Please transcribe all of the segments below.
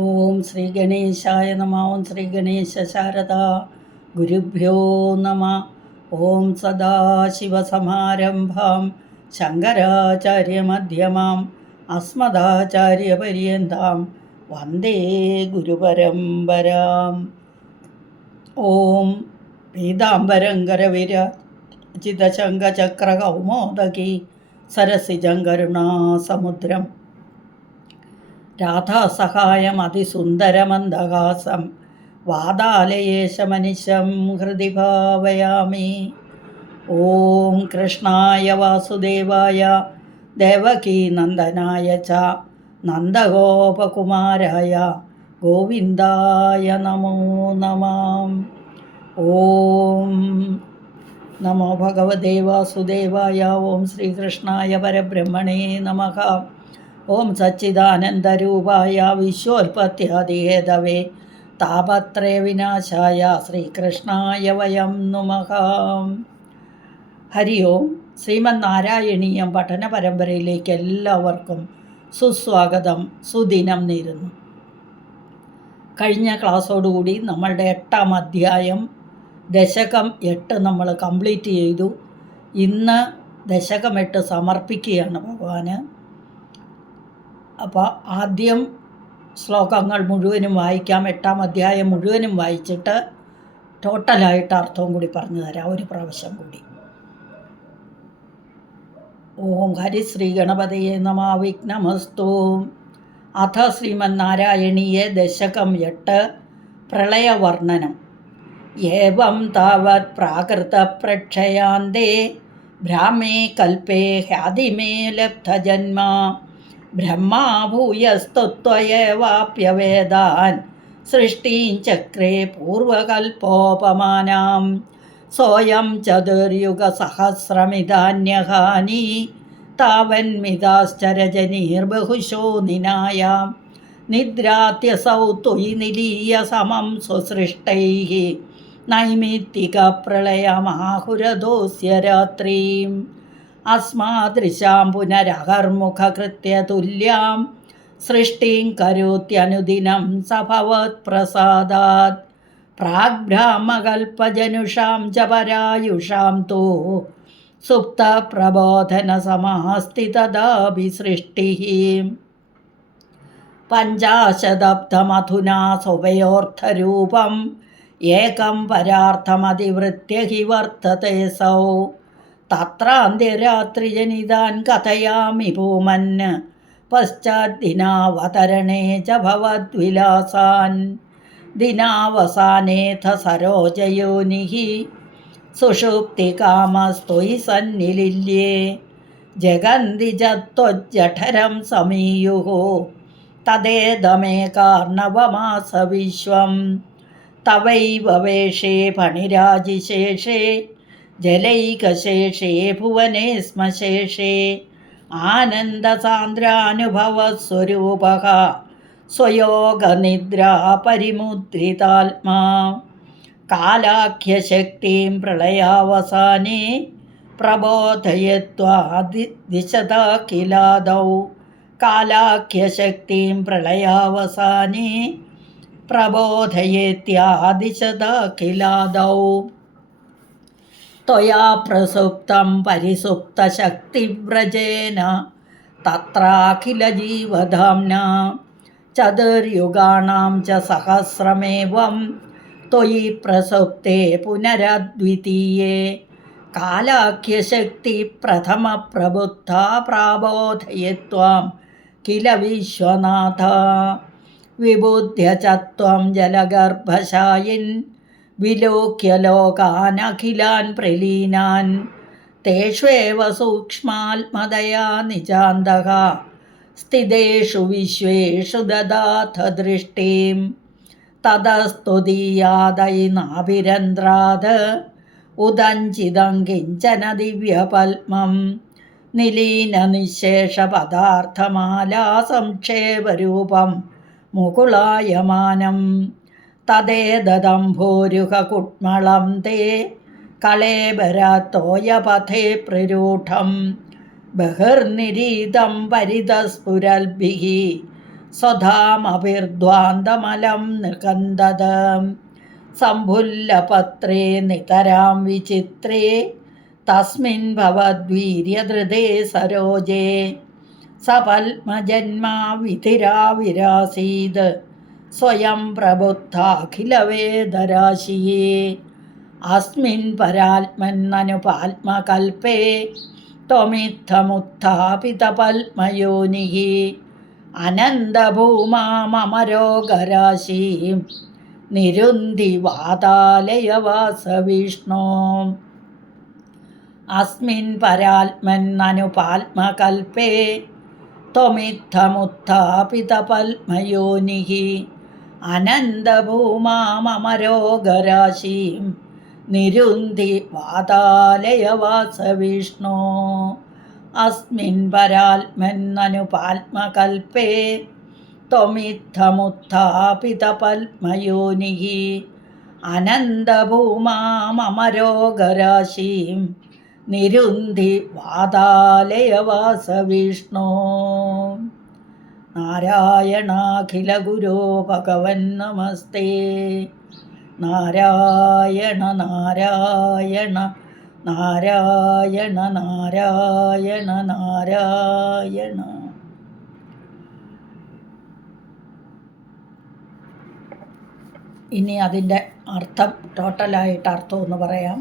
ഓം ശ്രീ ഗണേശായ നമ. ഓം ശ്രീ ഗണേശ ശാരദ ഗുരുഭ്യോ നമ. ഓം സദാശിവസമാരംഭാം ശങ്കരാചാര്യമധ്യമാം അസ്മദാചാര്യപര്യന്താം വന്ദേ ഗുരുപരമ്പരാം. ഓം പീതാംബരങ്കരവിരചിതശങ്കചക്രകൗമോദകി സരസിജങ്കരുണാസമുദ്രം രാധാസഹായം അതിസുന്ദരമന്ദഹാസം വാതാലയേശമനിശം ഹൃദി ഭാവയാമി. ഓം കൃഷ്ണായ വാസുദേവായ ദേവകീനന്ദനായ ച നന്ദഗോപകുമാരായ ഗോവിന്ദായ നമോ നമഃ. ഓം നമോ ഭഗവതേ വാസുദേവായ. ഓം ശ്രീകൃഷ്ണായ പരബ്രഹ്മണേ നമഃ. ഓം സച്ചിദാനന്ദരൂപായ വിശ്വോൽപത്യാദിഹേതവേ താപത്രയ വിനാശായ ശ്രീകൃഷ്ണായ വയം നുമഃ. ഹരി ഓം. ശ്രീമന്നാരായണീയം പഠന പരമ്പരയിലേക്ക് എല്ലാവർക്കും സുസ്വാഗതം, സുദിനം നേരുന്നു. കഴിഞ്ഞ ക്ലാസ്സോടുകൂടി നമ്മളുടെ 8-ാം അധ്യായം ദശകം 8 നമ്മൾ കംപ്ലീറ്റ് ചെയ്തു. ഇന്ന് ദശകം 8 സമർപ്പിക്കുകയാണ് ഭഗവാന്. അപ്പോൾ ആദ്യം ശ്ലോകങ്ങൾ മുഴുവനും വായിക്കാം. 8-ാം അധ്യായം മുഴുവനും വായിച്ചിട്ട് ടോട്ടലായിട്ട് അർത്ഥവും കൂടി പറഞ്ഞു തരാം ഒരു പ്രാവശ്യം കൂടി. ഓം ഹരിശ്രീ ഗണപതയേ നമഃ. വിഘ്നമസ്തു. അഥ ശ്രീമന്നാരായണീയേ ദശകം 8 പ്രളയവർണ്ണനം. ഏവം താവത് പ്രാകൃത പ്രക്ഷയാന്തേ ബ്രാഹ്മേ കൽപ്പേ ഹ്യാദിമേ ലബ്ധജന്മ ബ്രഹ്മാ ഭൂയസ്ത്വയേവാപ്യവേദാൻ സൃഷ്ടീം ചക്രേ പൂർവകൽപ്പോപമാനാം സോയം ചതുർയുഗസഹസ്രമിതാന്യഹാനി താവന്മിതാശ്ചരജനീർബഹുശോ നിനായാം നിദ്രാത്യസൗ ത്വയി നിലീയ സമം സ്വസൃഷ്ടൈഃ നൈമിത്തികപ്രളയമാഹുരദോസ്യ രാത്രീം അസ്മാദൃശാം പുനരഹർമുഖകൃത്യതുല്യാം സൃഷ്ടിം കരോത്യനുദിനം സഭവത്പ്രസാദാത് പ്രാഗ്ബ്രാഹ്മകൽപ്പജനുഷാം ച പരായുഷാം തോ സുപ്തപ്രബോധനസമാസ്തി തദാപി സൃഷ്ടിഃ. പഞ്ചാശദബ്ധമധുനാ സ്വഭയോർത്ഥരൂപം ഏകം പരാർത്ഥമതിവൃത്യ ഹി വർത്തത്തെ സൗ തത്രാന്ത്യരാത്രിജനിതാൻ കഥയാമി ഭൂമൻ പശ്ചാദ്ദിനാവതരണേ ച ഭവദ്വിലാസാൻ ദിനാവസാനേഥ സരോജയോനിഃ സുഷുപ്തികാമസ്ത്വയി സന്നിലില്യേ ജഗന്തി ജത്വജ്ജഠരം സമീയുഃ തദേദമേകാർണവമാസ വിശ്വം തവൈവ വേഷേ ഫണിരാജിശേഷേ ജലൈകശേഷേ ഭുവനേ ശ്മശേഷേ ആനന്ദസാന്ദ്രാനുഭവസ്വരൂപഃ സ്വയോഗനിദ്രാ പരിമുദ്രിതാത്മാ കാലാഖ്യശക്തിം പ്രളയാവസാനേ പ്രബോധയത്വാദിശതഖിലാദൗ കാലാഖ്യശക്തിം പ്രളയാവസാനേ പ്രബോധയേത്യാദിശതഖിലാദൗ ത്വയാ പ്രസുപ്തം പരിസുപ്തശക്തിവ്രജേന തത്രാഖിലജീവധാംനാ ചതുർയുഗാണാം ച സഹസ്രമേവം ത്വയി പ്രസുപ്തേ പുനരദ്വിതീയേ കാലാഖ്യശക്തി പ്രഥമപ്രബുദ്ധ പ്രാബോധയേത്വാം കില വിശ്വനാഥ വിബുദ്ധ്യ ച ത്വം ജലഗർഭശായിൻ വിലോക്യ ലോകാനഖിലാൻ പ്രലീനാൻ തേഷ്വേവ സൂക്ഷ്മാത്മതയാ നിജാന്തഃ സ്ഥിതേഷു വിശ്വേഷു ദദാഥ ദൃഷ്ടിം തതസ്തുതീയാദയി നാഭിരന്ത്രാത് ഉദഞ്ചിതം കിഞ്ചന ദിവ്യപത്മം നിലീന നിശേഷ പദാർത്ഥമാലാ സംക്ഷേപരൂപം മുകുളായമാനം തദേദംഭോരുഹകുട്മളം തേ കളേബരത്തോയപഥേ പ്രരൂഢം ബഹിർനിരീതം പരിതസ്ഫുരൽഭിः സ്വധാമഭിർദ്വാന്തമലം നികന്ദത സംഭുല്ലപത്രേ നിതരാം വിചിത്രേ തസ്മിൻ ഭവദ്വീര്യധൃതേ സരോജേ സപത്മജന്മാ വിധിരാവിരാസീത് സ്വയം പ്രബുദ്ധാഖിലവേദരാശിയേ അസ്മിൻ പരാത്മന്നനുപാത്മകൽപ്പേ ത്വമിത്തമുത്ഥാപിതപത്മയോനിഃ അനന്തഭൂമാമരോഗരാശീം നിരുന്തി വാതാലയവാസവിഷ്ണോ അസ്മിൻ പരാത്മന്നനുപാത്മകൽപ്പേ ത്വമിത്തമുത്ഥാപിതപത്മയോനിഃ അനന്തഭൂമാമരോഗരാശീം നിരുന്തി വാതാലയവാസവിഷ്ണോ അസ്മിൻ പരാത്മന്നനുപാത്മകൽപ്പേ ത്വമിത്തമുത്ഥാപിതപത്മയോനിഃ അനന്തഭൂമാമരോഗരാശീം നിരുന്തി വാതാലയവാസവിഷ്ണോ നാരായണാഖിലഗുരോ ഭഗവൻ നമസ്തേ നാരായണ നാരായണ നാരായണ നാരായണ നാരായണ. ഇനി അതിൻ്റെ അർത്ഥം, ടോട്ടലായിട്ട് അർത്ഥം ഒന്ന് പറയാം.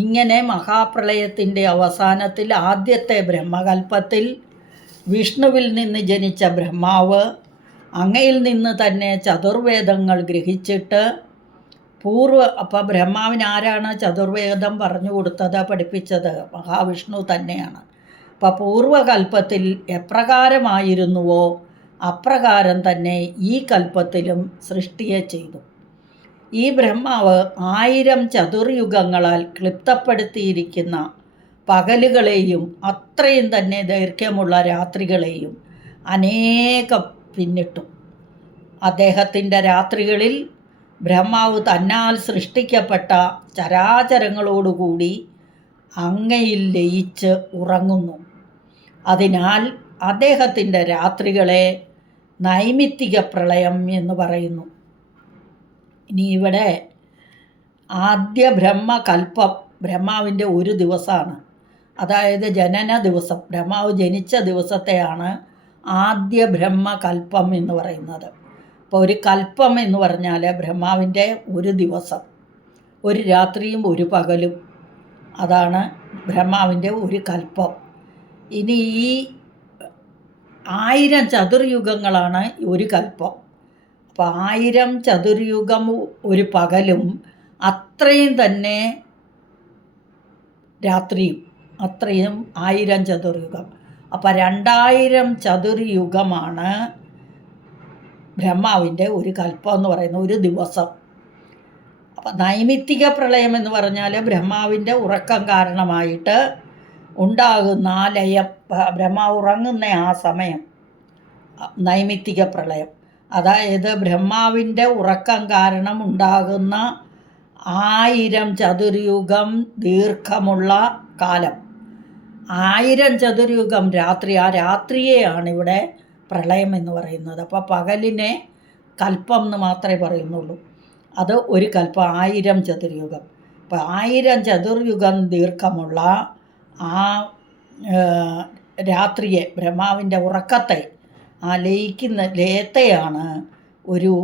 ഇങ്ങനെ മഹാപ്രളയത്തിൻ്റെ അവസാനത്തിൽ ആദ്യത്തെ ബ്രഹ്മകൽപ്പത്തിൽ വിഷ്ണുവിൽ നിന്ന് ജനിച്ച ബ്രഹ്മാവ് അങ്ങയിൽ നിന്ന് തന്നെ ചതുർവേദങ്ങൾ ഗ്രഹിച്ചിട്ട് അപ്പോൾ ബ്രഹ്മാവിന് ആരാണ് ചതുർവേദം പറഞ്ഞു കൊടുത്തത്, പഠിപ്പിച്ചത്? മഹാവിഷ്ണു തന്നെയാണ്. അപ്പോൾ പൂർവകൽപ്പത്തിൽ എപ്രകാരമായിരുന്നുവോ അപ്രകാരം തന്നെ ഈ കൽപ്പത്തിലും സൃഷ്ടിയെ ചെയ്തു. ഈ ബ്രഹ്മാവ് 1000 ചതുർയുഗങ്ങളാൽ ക്ലിപ്തപ്പെടുത്തിയിരിക്കുന്ന പകലുകളെയും അത്രയും തന്നെ ദൈർഘ്യമുള്ള രാത്രികളെയും അനേകം പിന്നിട്ടു. അദ്ദേഹത്തിൻ്റെ രാത്രികളിൽ ബ്രഹ്മാവ് തന്നാൽ സൃഷ്ടിക്കപ്പെട്ട ചരാചരങ്ങളോടുകൂടി അങ്ങയിൽ ലയിച്ച് ഉറങ്ങുന്നു. അതിനാൽ അദ്ദേഹത്തിൻ്റെ രാത്രികളെ നൈമിത്തിക പ്രളയം എന്ന് പറയുന്നു. ഇനി ഇവിടെ ആദ്യ ബ്രഹ്മകൽപ്പം ബ്രഹ്മാവിൻ്റെ ഒരു ദിവസമാണ്. അതായത് ജനന ദിവസം, ബ്രഹ്മാവ് ജനിച്ച ദിവസത്തെയാണ് ആദ്യ ബ്രഹ്മകൽപ്പം എന്ന് പറയുന്നത്. അപ്പോൾ ഒരു കൽപ്പം എന്ന് പറഞ്ഞാൽ ബ്രഹ്മാവിൻ്റെ ഒരു ദിവസം, ഒരു രാത്രിയും ഒരു പകലും, അതാണ് ബ്രഹ്മാവിൻ്റെ ഒരു കൽപ്പം. ഇനി ഈ 1000 ചതുർയുഗങ്ങളാണ് ഒരു കൽപ്പം. അപ്പോൾ 1000 ചതുർയുഗം ഒരു പകലും അത്രയും തന്നെ രാത്രിയും, അത്രയും 1000 ചതുർയുഗം. അപ്പോൾ 2000 ചതുർയുഗമാണ് ബ്രഹ്മാവിൻ്റെ ഒരു കൽപ്പം എന്ന് പറയുന്ന ഒരു ദിവസം. അപ്പം നൈമിത്തിക പ്രളയം എന്ന് പറഞ്ഞാൽ ബ്രഹ്മാവിൻ്റെ ഉറക്കം കാരണമായിട്ട് ഉണ്ടാകുന്ന ആ ലയം, ബ്രഹ്മാവ് ഉറങ്ങുന്ന ആ സമയം നൈമിത്തിക പ്രളയം. അതായത് ബ്രഹ്മാവിൻ്റെ ഉറക്കം കാരണം ഉണ്ടാകുന്ന 1000 ചതുർയുഗം ദീർഘമുള്ള കാലം, 1000 ചതുർയുഗം രാത്രി, ആ രാത്രിയെയാണ് ഇവിടെ പ്രളയം എന്ന് പറയുന്നത്. അപ്പോൾ പകലിനെ കൽപ്പം എന്ന് മാത്രമേ പറയുന്നുള്ളൂ. അത് ഒരു കൽപ്പം 1000 ചതുർയുഗം. അപ്പോൾ 1000 ചതുർയുഗം ദീർഘമുള്ള ആ രാത്രിയെ, ബ്രഹ്മാവിൻ്റെ ഉറക്കത്തെ, ആ ലയത്തെയാണ് ഒരു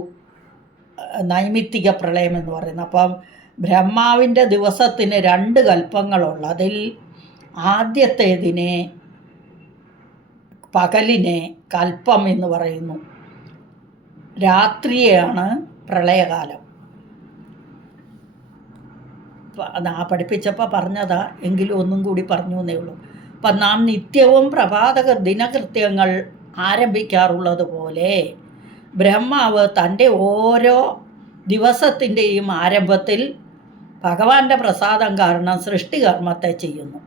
നൈമിത്തിക പ്രളയം എന്ന് പറയുന്നത്. അപ്പം ബ്രഹ്മാവിൻ്റെ ദിവസത്തിന് 2 കൽപ്പങ്ങളുള്ളതിൽ ആദ്യത്തേതിനെ, പകലിനെ കൽപ്പം എന്ന് പറയുന്നു, രാത്രിയെയാണ് പ്രളയകാലം. പഠിപ്പിച്ചപ്പോൾ പറഞ്ഞതാ, എങ്കിലും ഒന്നും കൂടി പറഞ്ഞു എന്നേ ഉള്ളൂ. അപ്പം നാം നിത്യവും പ്രഭാത ദിനകൃത്യങ്ങൾ ആരംഭിക്കാറുള്ളത് പോലെ ബ്രഹ്മാവ് തൻ്റെ ഓരോ ദിവസത്തിൻ്റെയും ആരംഭത്തിൽ ഭഗവാന്റെ പ്രസാദം കാരണം സൃഷ്ടികർമ്മത്തെ ചെയ്യുന്നു.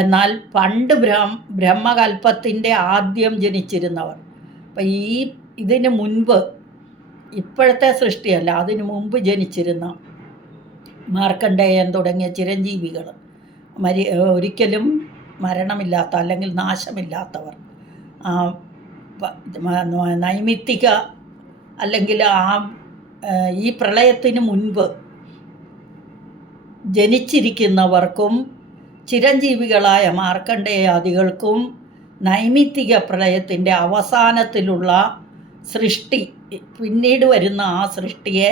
എന്നാൽ പണ്ട് ബ്രഹ്മകൽപ്പത്തിൻ്റെ ആദ്യം ജനിച്ചിരുന്നവർ, അപ്പം ഇതിന് മുൻപ്, ഇപ്പോഴത്തെ സൃഷ്ടിയല്ല, അതിനു മുമ്പ് ജനിച്ചിരുന്ന മാർക്കണ്ഡേയൻ തുടങ്ങിയ ചിരഞ്ജീവികൾ, ഒരിക്കലും മരണമില്ലാത്ത അല്ലെങ്കിൽ നാശമില്ലാത്തവർ, നൈമിത്തിക അല്ലെങ്കിൽ ഈ പ്രളയത്തിന് മുൻപ് ജനിച്ചിരിക്കുന്നവർക്കും ചിരഞ്ജീവികളായ മാർക്കണ്ഡേയാദികൾക്കും നൈമിത്തിക പ്രളയത്തിൻ്റെ അവസാനത്തിലുള്ള സൃഷ്ടി, പിന്നീട് വരുന്ന ആ സൃഷ്ടിയെ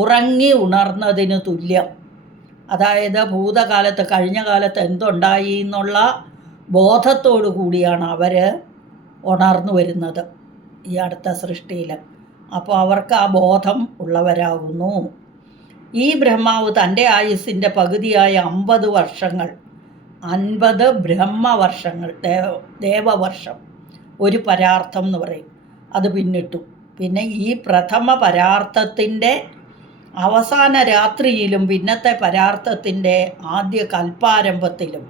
ഉറങ്ങി ഉണർന്നതിന് തുല്യം. അതായത് ഭൂതകാലത്ത്, കഴിഞ്ഞ കാലത്ത് എന്തുണ്ടായി എന്നുള്ള ബോധത്തോടു കൂടിയാണ് അവർ ഉണർന്നു വരുന്നത് ഈ അടുത്ത സൃഷ്ടിയിൽ. അപ്പോൾ അവർക്ക് ആ ബോധം ഉള്ളവരാകുന്നു. ഈ ബ്രഹ്മാവ് തൻ്റെ ആയുസ്സിൻ്റെ പകുതിയായ 50 വർഷങ്ങൾ, 50 ബ്രഹ്മവർഷങ്ങൾ, ദേവവർഷം, ഒരു പരാർത്ഥം എന്ന് പറയും, അത് പിന്നിട്ടു. പിന്നെ ഈ പ്രഥമ പരാർത്ഥത്തിൻ്റെ അവസാന രാത്രിയിലും പിന്നത്തെ പരാർത്ഥത്തിൻ്റെ ആദ്യ കൽപ്പാരംഭത്തിലും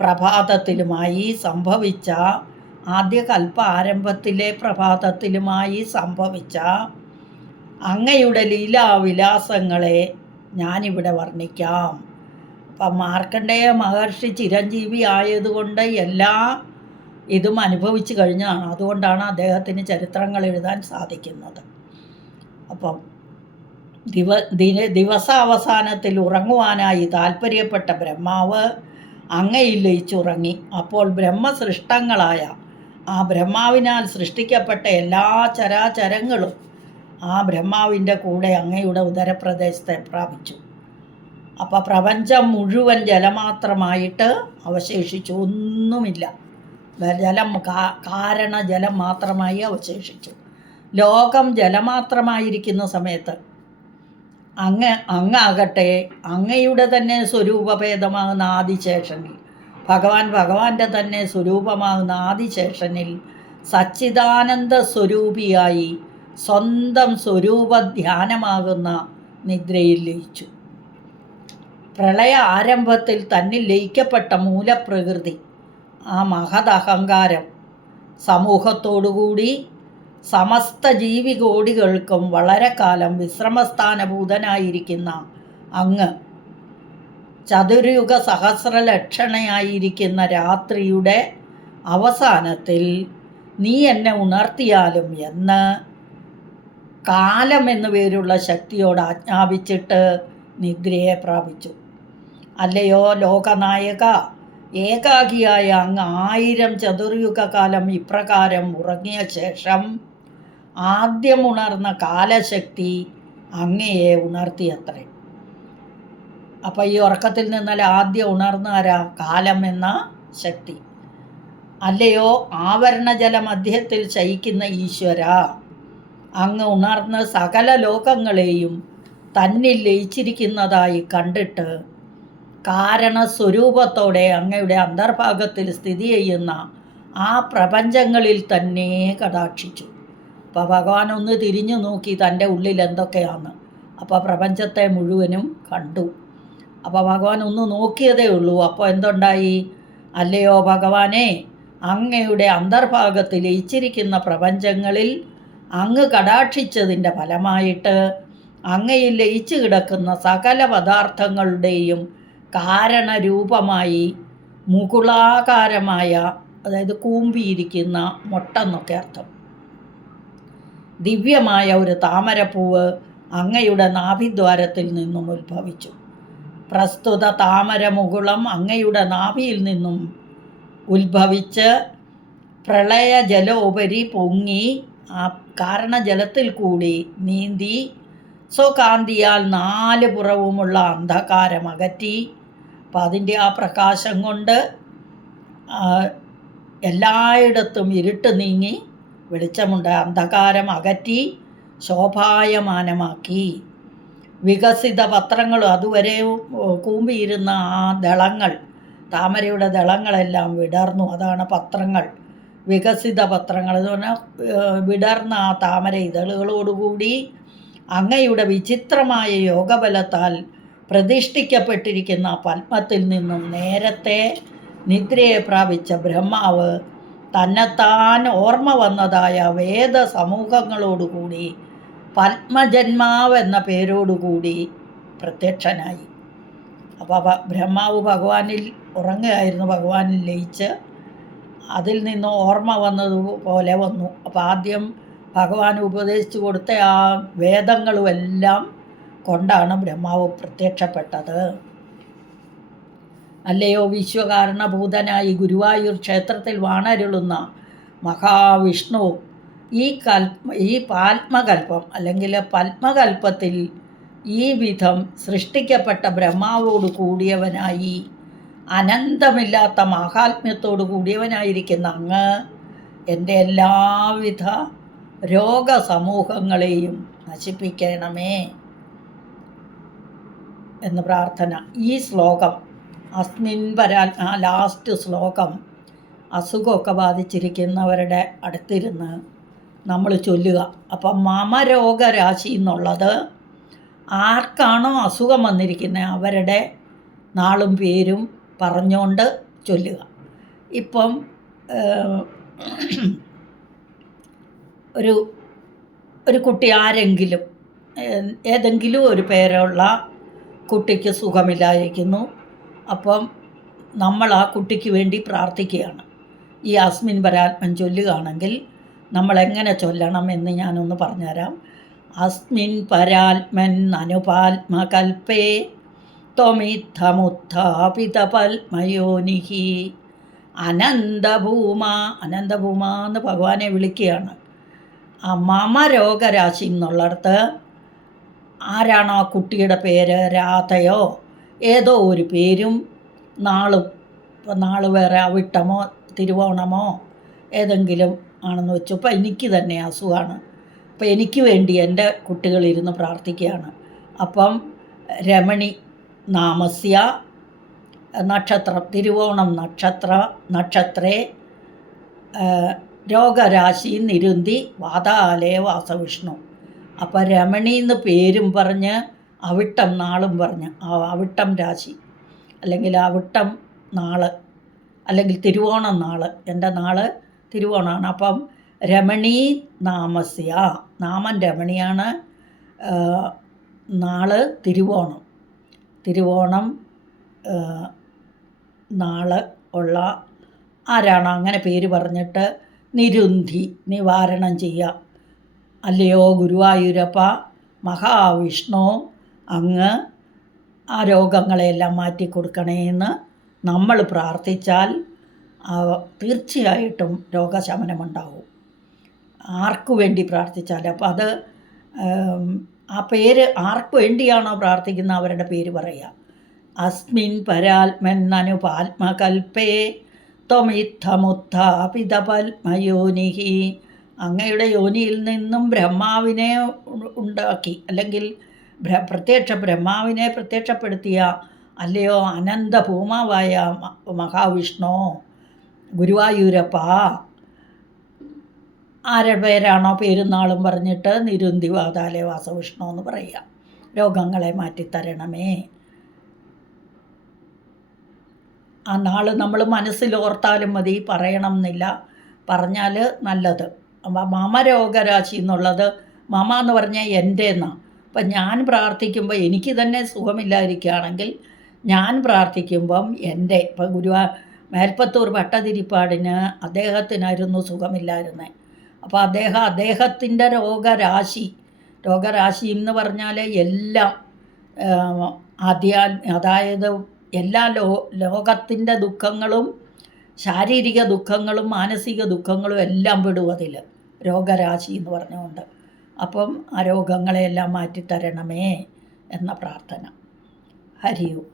പ്രഭാതത്തിലുമായി സംഭവിച്ച, ആദ്യ കൽപ്പാരംഭത്തിലെ പ്രഭാതത്തിലുമായി സംഭവിച്ച അങ്ങയുടെ ലീലാവിലാസങ്ങളെ ഞാനിവിടെ വർണ്ണിക്കാം. അപ്പം മാർക്കണ്ഡേയ മഹർഷി ചിരഞ്ജീവി ആയതുകൊണ്ട് എല്ലാ ഇതും അനുഭവിച്ചു കഴിഞ്ഞാണ്. അതുകൊണ്ടാണ് അദ്ദേഹത്തിന് ചരിത്രങ്ങൾ എഴുതാൻ സാധിക്കുന്നത്. അപ്പം ദിവസാവസാനത്തിൽ ഉറങ്ങുവാനായി താല്പര്യപ്പെട്ട ബ്രഹ്മാവ് അങ്ങയിൽ ലയിച്ചുറങ്ങി. അപ്പോൾ ബ്രഹ്മസൃഷ്ടങ്ങളായ ആ ബ്രഹ്മാവിനാൽ സൃഷ്ടിക്കപ്പെട്ട എല്ലാ ചരാചരങ്ങളും ആ ബ്രഹ്മാവിൻ്റെ കൂടെ അങ്ങയുടെ ഉദരപ്രദേശത്തെ പ്രാപിച്ചു. അപ്പോൾ പ്രപഞ്ചം മുഴുവൻ ജലമാത്രമായിട്ട് അവശേഷിച്ചു, ഒന്നുമില്ല. ജലം കാരണ ജലം മാത്രമായി അവശേഷിച്ചു. ലോകം ജലമാത്രമായിരിക്കുന്ന സമയത്ത് അങ്ങാകട്ടെ അങ്ങയുടെ തന്നെ സ്വരൂപഭേദമാകുന്ന ആദിശേഷനിൽ, ഭഗവാന്റെ തന്നെ സ്വരൂപമാകുന്ന ആദിശേഷനിൽ സച്ചിദാനന്ദ സ്വരൂപിയായി സ്വന്തം സ്വരൂപധ്യാനമാകുന്ന നിദ്രയിൽ ലയിച്ചു. പ്രളയ ആരംഭത്തിൽ തന്നിൽ ലയിക്കപ്പെട്ട മൂലപ്രകൃതി, ആ മഹദഹങ്കാരം സമൂഹത്തോടുകൂടി സമസ്ത ജീവികോടികൾക്കും വളരെ കാലം വിശ്രമസ്ഥാനഭൂതനായിരിക്കുന്ന അങ്ങ് ചതുർയുഗ സഹസ്രലക്ഷണയായിരിക്കുന്ന രാത്രിയുടെ അവസാനത്തിൽ നീ എന്നെ ഉണർത്തിയാലും എന്ന് കാലം എന്നു പേരുള്ള ശക്തിയോട് ആജ്ഞാപിച്ചിട്ട് നിദ്രയെ പ്രാപിച്ചു. അല്ലയോ ലോകനായക, ഏകാകിയായ അങ്ങ് 1000 ചതുർയുഗകാലം ഇപ്രകാരം ഉറങ്ങിയ ശേഷം ആദ്യം ഉണർന്ന കാലശക്തി അങ്ങയെ ഉണർത്തിയത്രേ. അപ്പം ഈ ഉറക്കത്തിൽ നിന്നാൽ ആദ്യം ഉണർന്ന ആരാ? കാലം എന്ന ശക്തി. അല്ലയോ ആവരണജല മധ്യത്തിൽ ശയിക്കുന്ന ഈശ്വര, അങ്ങ് ഉണർന്ന് സകല ലോകങ്ങളെയും തന്നിൽ ലയിച്ചിരിക്കുന്നതായി കണ്ടിട്ട് കാരണസ്വരൂപത്തോടെ അങ്ങയുടെ അന്തർഭാഗത്തിൽ സ്ഥിതി ചെയ്യുന്ന ആ പ്രപഞ്ചങ്ങളിൽ തന്നെ കടാക്ഷിച്ചു. അപ്പോൾ ഭഗവാൻ ഒന്ന് തിരിഞ്ഞു നോക്കി തൻ്റെ ഉള്ളിൽ എന്തൊക്കെയാണ്. അപ്പോൾ പ്രപഞ്ചത്തെ മുഴുവനും കണ്ടു. അപ്പോൾ ഭഗവാൻ ഒന്ന് നോക്കിയതേ ഉള്ളൂ. അപ്പോൾ എന്തുണ്ടായി? അല്ലയോ ഭഗവാനെ, അങ്ങയുടെ അന്തർഭാഗത്തിൽ ലയിച്ചിരിക്കുന്ന പ്രപഞ്ചങ്ങളിൽ അങ്ങ് കടാക്ഷിച്ചതിൻ്റെ ഫലമായിട്ട് അങ്ങയിൽ ലയിച്ചു കിടക്കുന്ന സകല പദാർത്ഥങ്ങളുടെയും കാരണരൂപമായി മുകുളാകാരമായ, അതായത് കൂമ്പിയിരിക്കുന്ന മുട്ട എന്നൊക്കെ അർത്ഥം, ദിവ്യമായ ഒരു താമരപ്പൂവ് അങ്ങയുടെ നാഭിദ്വാരത്തിൽ നിന്നും ഉത്ഭവിച്ചു. പ്രസ്തുത താമരമുകുളം അങ്ങയുടെ നാഭിയിൽ നിന്നും ഉത്ഭവിച്ച് പ്രളയജലോപരി പൊങ്ങി ആ കാരണജലത്തിൽ കൂടി നീന്തി സ്വകാന്തിയാൽ 4 പുറവുമുള്ള അന്ധകാരം അകറ്റി. അപ്പം അതിൻ്റെ ആ പ്രകാശം കൊണ്ട് എല്ലായിടത്തും ഇരുട്ട് നീങ്ങി വെളിച്ചമുണ്ട്. അന്ധകാരം അകറ്റി ശോഭായമാനമാക്കി. വികസിത പത്രങ്ങളും അതുവരെ കൂമ്പിയിരുന്ന ആ ദളങ്ങൾ, താമരയുടെ ദളങ്ങളെല്ലാം വിടർന്നു. അതാണ് പത്രങ്ങൾ, വികസിത പത്രങ്ങൾ എന്ന് പറഞ്ഞാൽ വിടർന്ന ആ താമര ഇതളുകളോടുകൂടി അങ്ങയുടെ വിചിത്രമായ യോഗബലത്താൽ പ്രതിഷ്ഠിക്കപ്പെട്ടിരിക്കുന്ന പത്മത്തിൽ നിന്നും നേരത്തെ നിദ്രയെ പ്രാപിച്ച ബ്രഹ്മാവ് തന്നെത്താൻ ഓർമ്മ വന്നതായ വേദസമൂഹങ്ങളോടുകൂടി പത്മജന്മാവ് എന്ന പേരോടുകൂടി പ്രത്യക്ഷനായി. അപ്പോൾ ബ്രഹ്മാവ് ഭഗവാനിൽ ഉറങ്ങുകയായിരുന്നു. ഭഗവാനിൽ ലയിച്ച് അതിൽ നിന്ന് ഓർമ്മ വന്നതുപോലെ വന്നു. അപ്പോൾ ആദ്യം ഭഗവാൻ ഉപദേശിച്ചു കൊടുത്ത ആ വേദങ്ങളുമെല്ലാം കൊണ്ടാണ് ബ്രഹ്മാവ് പ്രത്യക്ഷപ്പെട്ടത്. അല്ലയോ വിശ്വകാരണഭൂതനായി ഗുരുവായൂർ ക്ഷേത്രത്തിൽ വാണരുളുന്ന മഹാവിഷ്ണു ഈ പാത്മകൽപ്പം അല്ലെങ്കിൽ പത്മകൽപ്പത്തിൽ ഈ വിധം സൃഷ്ടിക്കപ്പെട്ട ബ്രഹ്മാവോട് കൂടിയവനായി അനന്തമില്ലാത്ത മാഹാത്മ്യത്തോടു കൂടിയവനായിരിക്കുന്ന അങ്ങ് എൻ്റെ എല്ലാവിധ രോഗസമൂഹങ്ങളെയും നശിപ്പിക്കണമേ എന്ന് പ്രാർത്ഥന. ഈ ശ്ലോകം അസ്മിൻ ലാസ്റ്റ് ശ്ലോകം അസുഖമൊക്കെ ബാധിച്ചിരിക്കുന്നവരുടെ അടുത്തിരുന്ന് നമ്മൾ ചൊല്ലുക. അപ്പം മമരോഗരാശി എന്നുള്ളത് ആർക്കാണോ അസുഖം വന്നിരിക്കുന്നത് അവരുടെ നാളും പേരും പറഞ്ഞുകൊണ്ട് ചൊല്ലുക. ഇപ്പം ഒരു കുട്ടി ആരെങ്കിലും ഏതെങ്കിലും ഒരു പേരുള്ള കുട്ടിക്ക് സുഖമില്ലായിരിക്കുന്നു. അപ്പം നമ്മൾ ആ കുട്ടിക്ക് വേണ്ടി പ്രാർത്ഥിക്കുകയാണ്. ഈ അസ്മിൻ പരാത്മൻ ചൊല്ലുകയാണെങ്കിൽ നമ്മളെങ്ങനെ ചൊല്ലണം എന്ന് ഞാനൊന്ന് പറഞ്ഞുതരാം. അസ്മിൻ പരാത്മൻ അനുപാത്മകൽപ്പേ ത്വമിത്തമുത്ഥാപിതപത്മയോനിഹി അനന്തഭൂമ എന്ന് ഭഗവാനെ വിളിക്കുകയാണ്. ആ മമരോഗരാശി എന്നുള്ളിടത്ത് ആരാണോ ആ കുട്ടിയുടെ പേര്, രാധയോ ഏതോ ഒരു പേരും നാളും, ഇപ്പോൾ നാള് വേറെ അവിട്ടമോ തിരുവോണമോ ഏതെങ്കിലും ആണെന്ന് വെച്ചു. ഇപ്പോൾ എനിക്ക് തന്നെ അസുഖമാണ്. അപ്പോൾ എനിക്ക് വേണ്ടി എൻ്റെ കുട്ടികളിരുന്ന് പ്രാർത്ഥിക്കുകയാണ്. അപ്പം രമണി നാമസ്യ നക്ഷത്രം തിരുവോണം നക്ഷത്രേ രോഗരാശി നിരുന്തി വാതാലേ വാസവിഷ്ണു. അപ്പോൾ രമണി എന്ന് പേരും പറഞ്ഞ് അവിട്ടം നാളും പറഞ്ഞ് അവിട്ടം രാശി അല്ലെങ്കിൽ അവിട്ടം നാള് അല്ലെങ്കിൽ തിരുവോണം നാള്, എൻ്റെ നാള് തിരുവോണമാണ്. അപ്പം രമണീ നാമസ്യ, നാമൻ രമണിയാണ്, നാള് തിരുവോണം നാള് ഉള്ള ആരാണോ അങ്ങനെ പേര് പറഞ്ഞിട്ട് നിരുന്ധി നിവാരണം ചെയ്യുക. അല്ലയോ ഗുരുവായൂരപ്പ മഹാവിഷ്ണു, അങ്ങ് ആ രോഗങ്ങളെയെല്ലാം മാറ്റിക്കൊടുക്കണേന്ന് നമ്മൾ പ്രാർത്ഥിച്ചാൽ തീർച്ചയായിട്ടും രോഗശമനമുണ്ടാവും. ആർക്കു വേണ്ടി പ്രാർത്ഥിച്ചാൽ. അപ്പോൾ അത് ആ പേര് ആർക്ക് വേണ്ടിയാണോ പ്രാർത്ഥിക്കുന്നത് അവരുടെ പേര് പറയുക. അസ്മിൻ പരാത്മൻ അനുപാത്മകൽപ്പേ ത്വമിത്തമുത്ഥാപിതപത്മയോനിഹി, അങ്ങയുടെ യോനിയിൽ നിന്നും ബ്രഹ്മാവിനെ ഉണ്ടാക്കി അല്ലെങ്കിൽ പ്രത്യക്ഷ ബ്രഹ്മാവിനെ പ്രത്യക്ഷപ്പെടുത്തിയ അല്ലയോ അനന്തഭൂമാവായ മഹാവിഷ്ണു ഗുരുവായൂരപ്പ, ആരുടെ പേരാണോ പേരുന്നാളും പറഞ്ഞിട്ട് നിരുന്തി വാതാലേ വാസവിഷ്ണു എന്ന് പറയുക. രോഗങ്ങളെ മാറ്റിത്തരണമേ. ആ നാള് നമ്മൾ മനസ്സിലോർത്താലും മതി, പറയണം എന്നില്ല, പറഞ്ഞാൽ നല്ലത്. മമരോഗരാശി എന്നുള്ളത് മമ എന്ന് പറഞ്ഞാൽ എൻ്റെ എന്നാണ്. അപ്പം ഞാൻ പ്രാർത്ഥിക്കുമ്പോൾ എനിക്ക് തന്നെ സുഖമില്ലാതിരിക്കുകയാണെങ്കിൽ ഞാൻ പ്രാർത്ഥിക്കുമ്പം എൻ്റെ ഇപ്പം മേൽപ്പത്തൂർ ഭട്ടതിരിപ്പാടിന് അദ്ദേഹത്തിനായിരുന്നു സുഖമില്ലായിരുന്നത്. അപ്പോൾ അദ്ദേഹത്തിൻ്റെ രോഗരാശി എന്ന് പറഞ്ഞാൽ എല്ലാം അതായത് എല്ലാ ലോകത്തിൻ്റെ ദുഃഖങ്ങളും ശാരീരിക ദുഃഖങ്ങളും മാനസിക ദുഃഖങ്ങളും എല്ലാം പെടും അതിൽ രോഗരാശി എന്ന് പറഞ്ഞുകൊണ്ട്. അപ്പം ആ രോഗങ്ങളെയെല്ലാം മാറ്റിത്തരണമേ എന്ന പ്രാർത്ഥന. ഹരി ഓം.